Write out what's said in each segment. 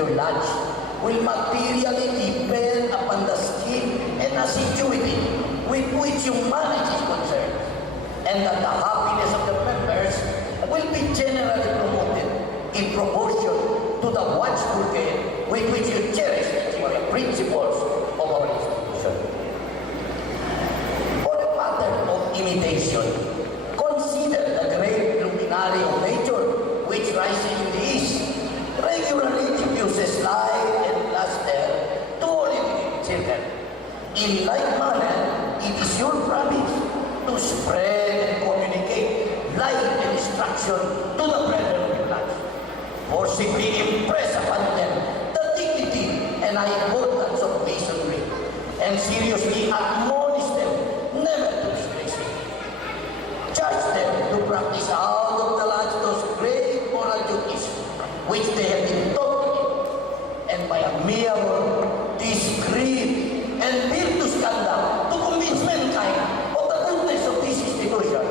your lodge will materially depend upon the skill and assiduity with which you manage is concerned, and that the happiness of the members will be generally promoted in proportion to the watchful care with which you cherish the principles of our institution. For a pattern of imitation, consider the great luminary of nature which rises in the east, regularly diffuses light and luster to all living children. In like manner, it is your promise to spread and communicate light and instruction to the brethren of your life. Forcibly impress upon them the dignity and high importance of masonry, and seriously admonish them never to disgrace it. Charge them to practice out of the lodge those great moral duties which they have been taught in, and by a amiable, discreet, and virtuous conduct to convince mankind of the goodness of this institution,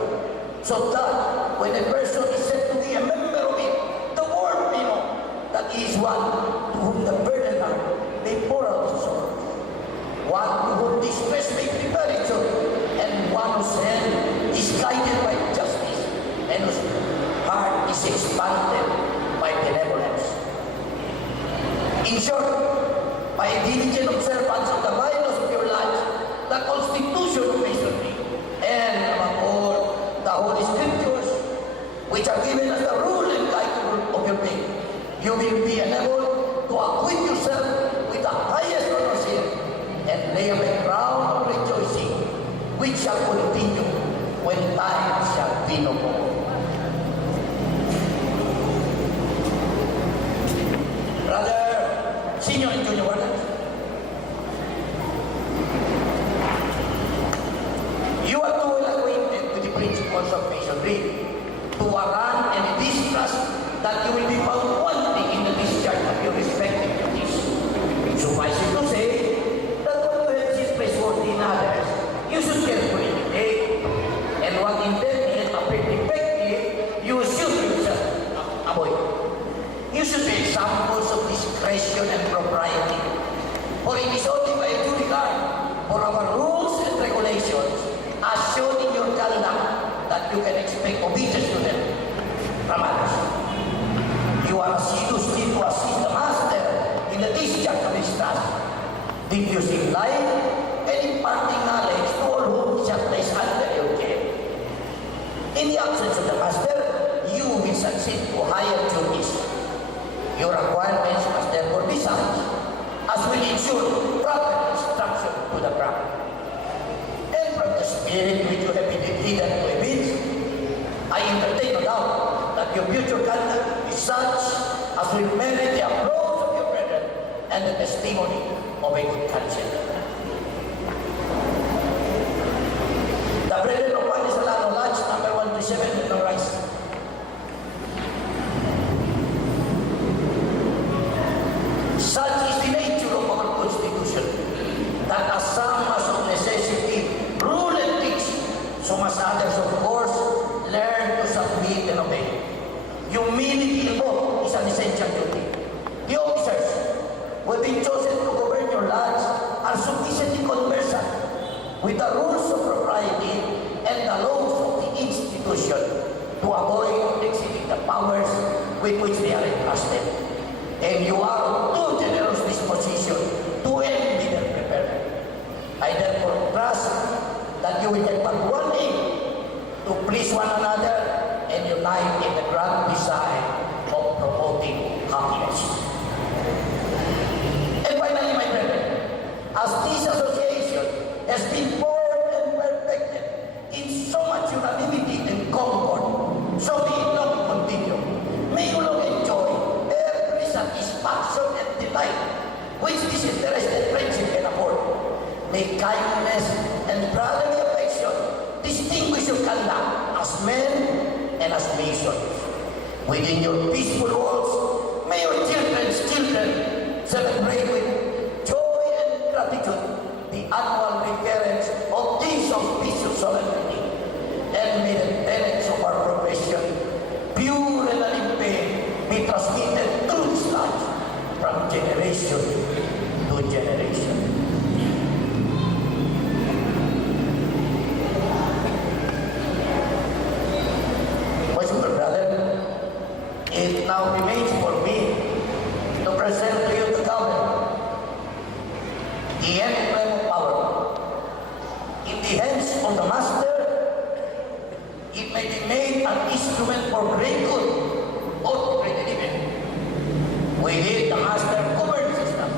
so that when a person is said to be a member of it, the world may know that he is one to whom the burden heart may pour out his soul, one to whom distress may prepare its soul, and one whose hand is guided by justice, and whose heart is expanded by benevolence. In short, by a diligent observance of the values of your life, the constitution of masonry, and above all, the Holy Scriptures, which are given as the rule and guide of your faith, you will be enabled to acquit yourself with the highest honors here, and lay up a crown of rejoicing, which shall continue when time shall be no more. Brother, senior and junior brothers, you are too well acquainted with the principles of masonry to warrant any distrust that you will be found wanting in the discharge of your respective duties. Suffice it to say that what you have is praiseworthy in others, you should carefully imitate, and what in them is appear defective, you should yourself avoid. You should be examples of discretion and propriety, for it is only by due regard for our rules and regulations, as shown in your conduct, that you can expect obedience to them from others. You are assiduously to assist the master in the discharge of his task, diffusing light and imparting knowledge to all whom shall place under your care. In the absence of the master, you will succeed to higher duties. Your requirements must therefore be such as will ensure proper instruction to the crowd. And from the spirit which you have been leaded to emit, I entertain no doubt that your future conduct is such as will merit the applause of your brethren and the testimony of a good conscience. The brethren of Basilan Lodge, number 137, will rise. Such is the nature of our Constitution, that as some must of necessity rule and teach, so must others of course learn to submit and obey. Humility in both is an essential duty. The officers who have been chosen to govern your lands are sufficiently conversant with the rules of propriety and the laws of the institution to avoid exceeding the powers with which they are entrusted. And you are of too generous disposition to envy their preparation. I therefore trust that you will get but one aim, to please one another and unite in the grand design of promoting happiness. And finally, my brethren, as this association has been formed and perfected in so much unanimity and concord, so may it long continue. May you long enjoy every satisfaction and delight which disinterested friendship can afford. May kindness and brotherly affection distinguish your conduct as men and as masons. Within your peaceful walls, may your children's children celebrate with joy and gratitude the annual recurrence of this auspicious solemnity. And may the tenets of our profession, pure and unimpaired, be transmitted through this life from present to you the government, the emblem of power. In the hands of the master, it may be made an instrument for great good or great evil. With it, the master governs system,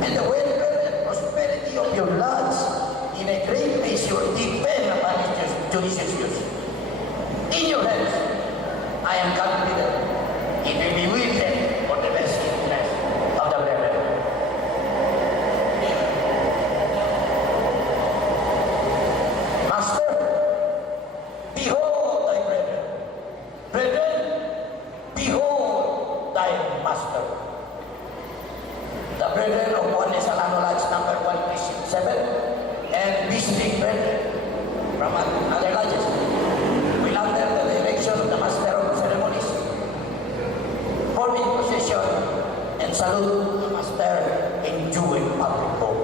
and the welfare and prosperity of your lands in a great measure depend upon its judicious use. In your hands, I am confident it will be wielded for the best interest of the brethren. Master, behold thy brethren. Brethren, behold thy master. The brethren of Juan Alano Lodge number 137 and visiting brethren from other lodges will, under the direction of the master of ceremonies, form in procession and salute the master in due and public vote.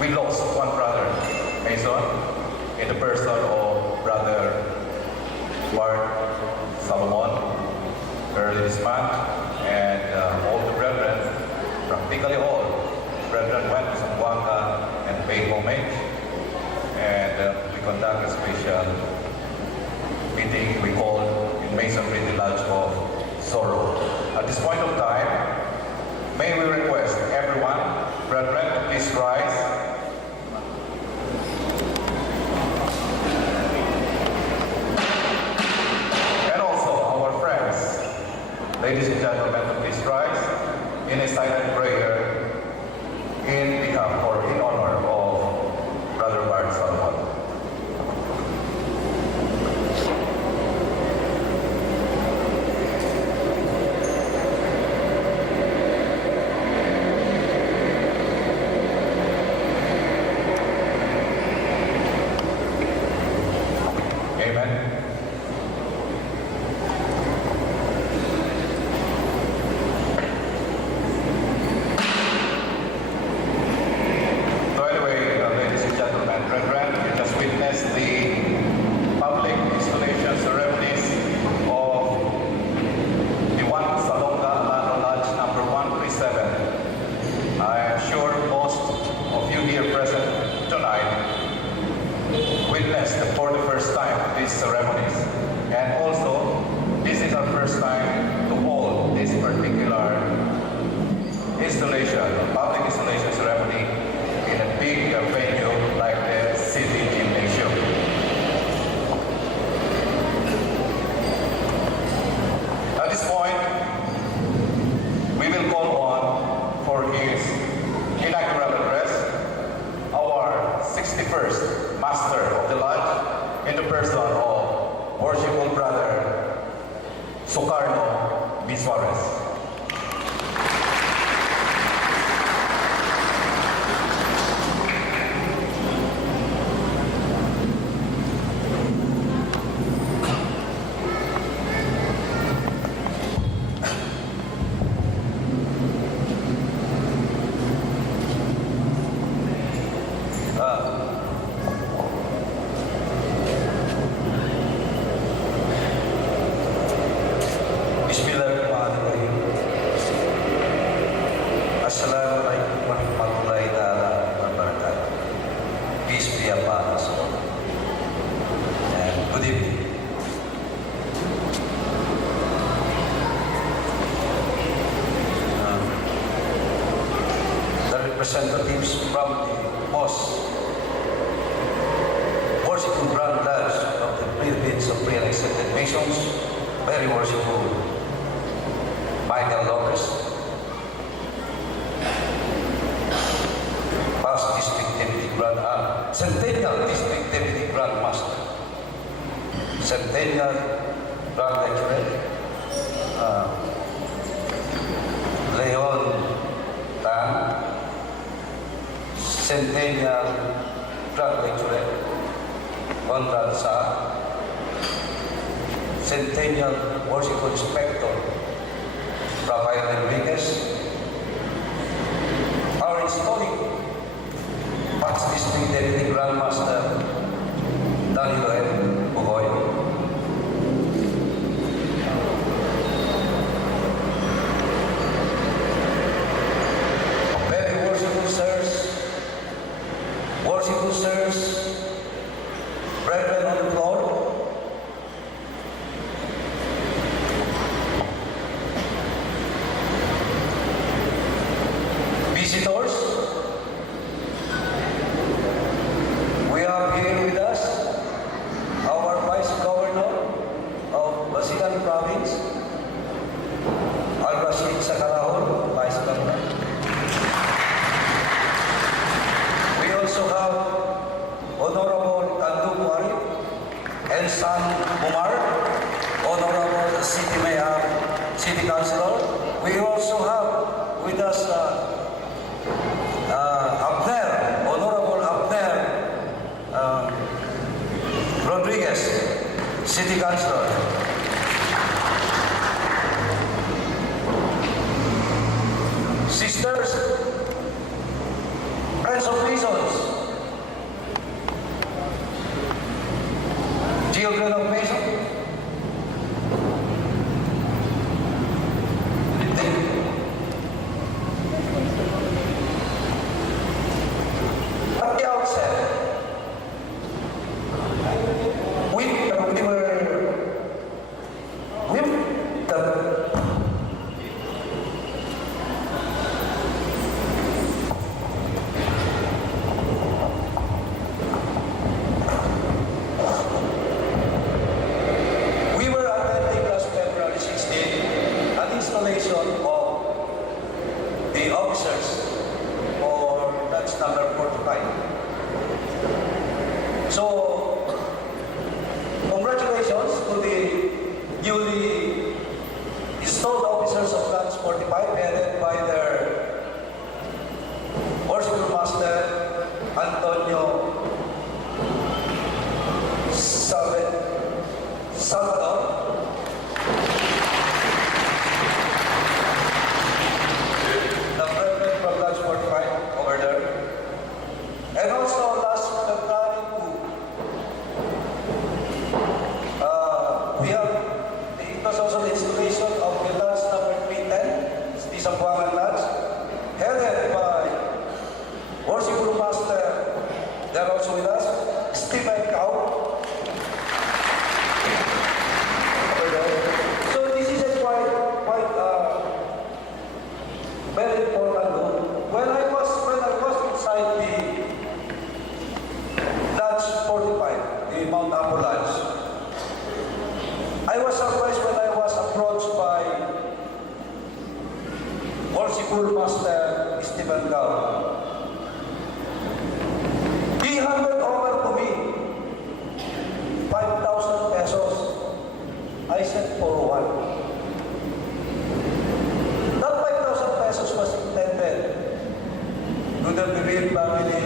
we lost one brother, Mason, in the person of Brother Juan Solomon early this month, and all the brethren, practically all brethren, went to Zamboanga and paid homage, and we conduct a special meeting we call in Masonry the Lodge of Sorrow. At this point of time, may we request everyone, brethren, to please rise. And also our friends, ladies and gentlemen, to please rise in a silent prayer in behalf or in honor of Brother Juan Solomon. Public installation ceremony in a big venue like the city Gymnasium. At this point, we will call on for his inaugural address our 61st Master of the Lodge in the person of Worshipful Brother Sukarno B. Suarez. Good evening. The representatives from the most worshipful Grand Lodge of the Philippines of Pre-Elected Nations, very worshipful Michael Lopez, past District Deputy Grand Centennial District Deputy Grand Master, Centennial Grand Lecturer, Leon Tan, Centennial Grand Lecturer, Conrad Sa, Centennial Worshipful Inspector, Rafael Enriquez, our historic past District Deputy Grand Master, Danilo M. Bugoy, worshipful sirs, brethren on the floor, visitors, we have here with us our Vice Governor of Basilan Province, Al-Rashid Sakalahon, Vice Governor. We also have Honorable Tandu Puari and San Umar, Honorable City Mayor, City Councilor. We also have with us Abner, Honorable Abner Rodriguez, City Councilor. Sisters, Friends of Reasons, fortified. So, congratulations to the newly installed officers of Lance 45, headed by their Worshipful Master Antonio Salvador. The President from Lance 45 over there. And also last February it was also the installation of the Lance number 310, the Juan Lance, headed by Worshipful Master, they're also with us, Stephen Cow. So this is a quite very important note. When I was inside the Lodge 45, the Mount Apo Lodge, I was surprised when I was approached by Worshipful Master Stephen Cow. He handed over to me 5,000 pesos. I said, for what? That 5,000 pesos was intended to the bereaved family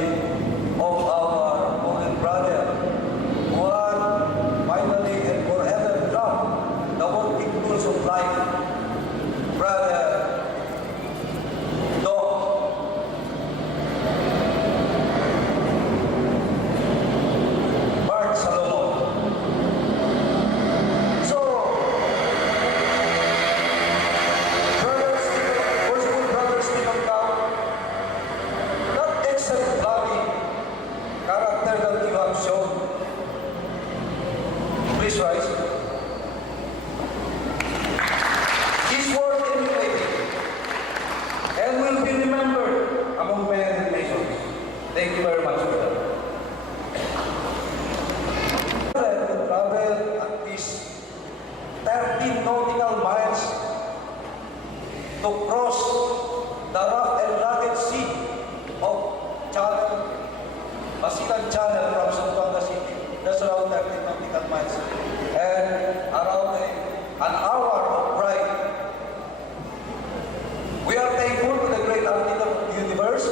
of our fallen brother, Juan, finally and forever loved the working tools of life, brother please rise. Is worth emulating and will be remembered among men and nations. Thank you very much for that. We traveled at least 13 nautical miles to cross the rough and rugged sea of Basilan Channel from Zamboanga City. That's around 13 nautical miles. And around an hour of ride. We are thankful to the great architect of the universe,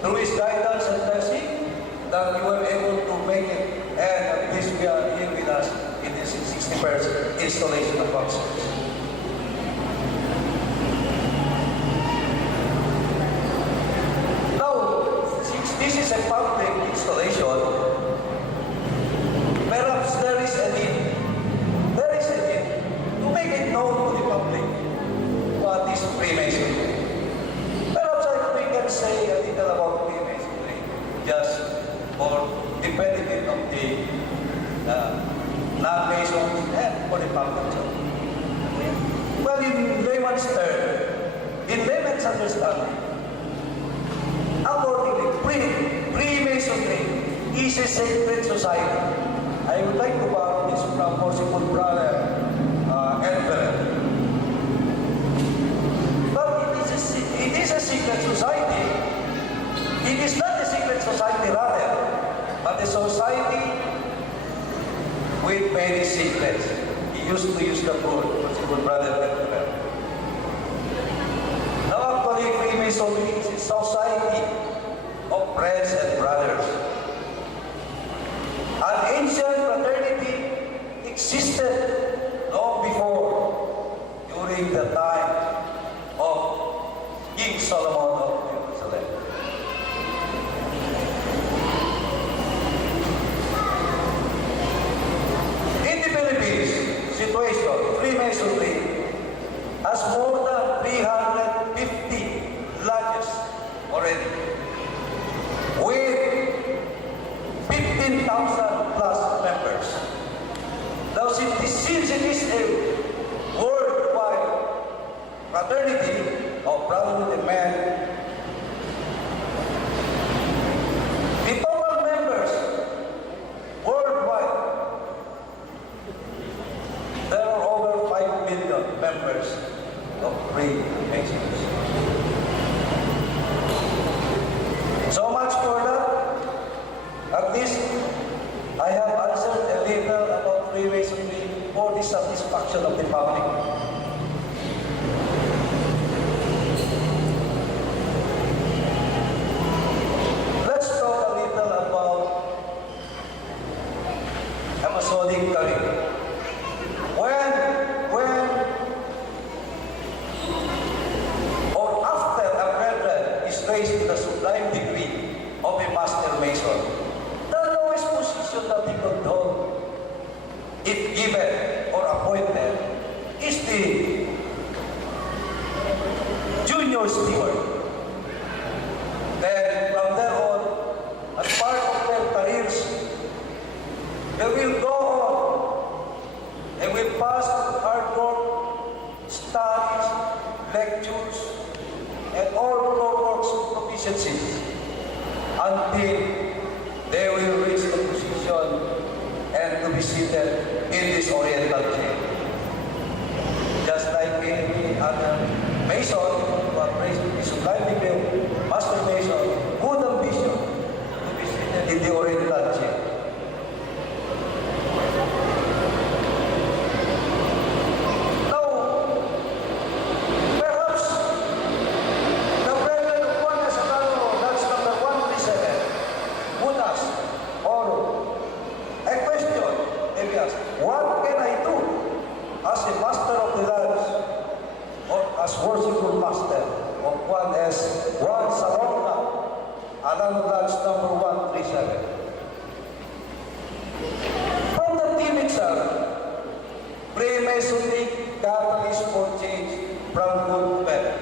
through his guidance and blessing, that we were able to make it. And at least we are here with us in this 61st installation of concerts. This is a public installation. Perhaps there is a need to make it known to the public what is Freemasonry. Perhaps we can say a little about Freemasonry, just for the benefit of the non-Masons and for the public. Well, in layman's term, in layman's understanding, accordingly, Freemasonry is a secret society. I would like to borrow this from Worshipful Brother Edward. But it is a secret society. It is not a secret society rather, but a society with many secrets. He used to use the word, Worshipful Brother Edward. Now actually, Freemasonry is a society of friends and brothers. An ancient fraternity existed long before, during the time of King Solomon of Jerusalem. In the Philippines situation, Freemasonry has more than 350 lodges already, with 15,000 plus members. Now, since it is a worldwide fraternity of brotherhood and men, the total members worldwide, there are over 5 million members of Freemasons. So much for that. satisfaction of the public. Let's talk a little about a Masonic career. When or after a brethren is raised to the sublime degree of a Master Mason, the lowest position that he could hold, if given or appointed, is the junior steward. Then from there on, as part of their careers, they will go on. They will pass hard work, studies, lectures, and all works proficiencies until they will reach the position and to be seated in this Oriental chair. Just like any other Mason who are raised to the sublime degree of Master Mason, good ambition to be seated in the Oriental chair. Now, perhaps the brethren of Juan Alano, that's number 137, would ask, or a question, maybe ask, what can I do as a master of the lands or as worshipful master of Juan Salonga, Alano Lands number 137? From the team itself, Freemasonic catalyst for change from good to better.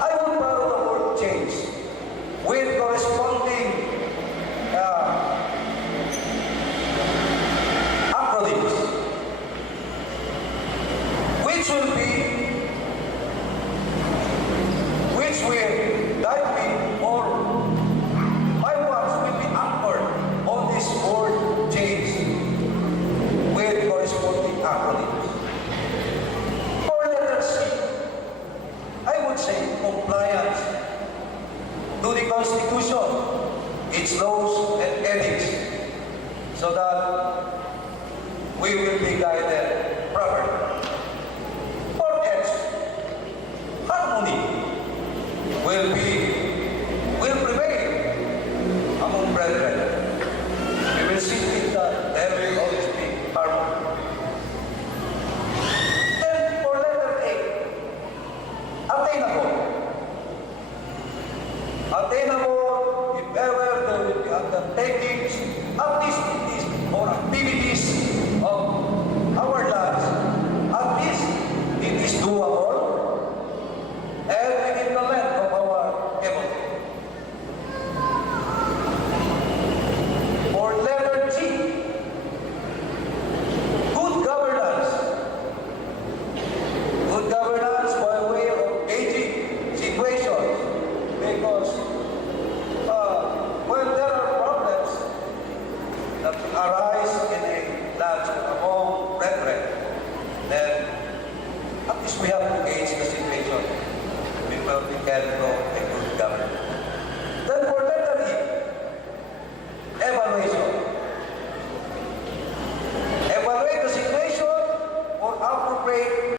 I will borrow the word change with corresponding acronyms, which will guide me, or my words will be anchored on this word change with corresponding acronyms. For letter C, I would say compliance to the Constitution, its laws and ethics, so that we will be guided properly. For X, harmony will prevail among brethren. We will see with that there will always be harmony. Then for letter A, attainable. Attainable if ever there will be undertakings, at least it is, or activities of our lives, at least it is doable and within the length of our ability. For letter G, good governance. Good governance by way of gauging situations, because when there are problems that arise in a land among brethren, then at least we have to gauge the situation before we can go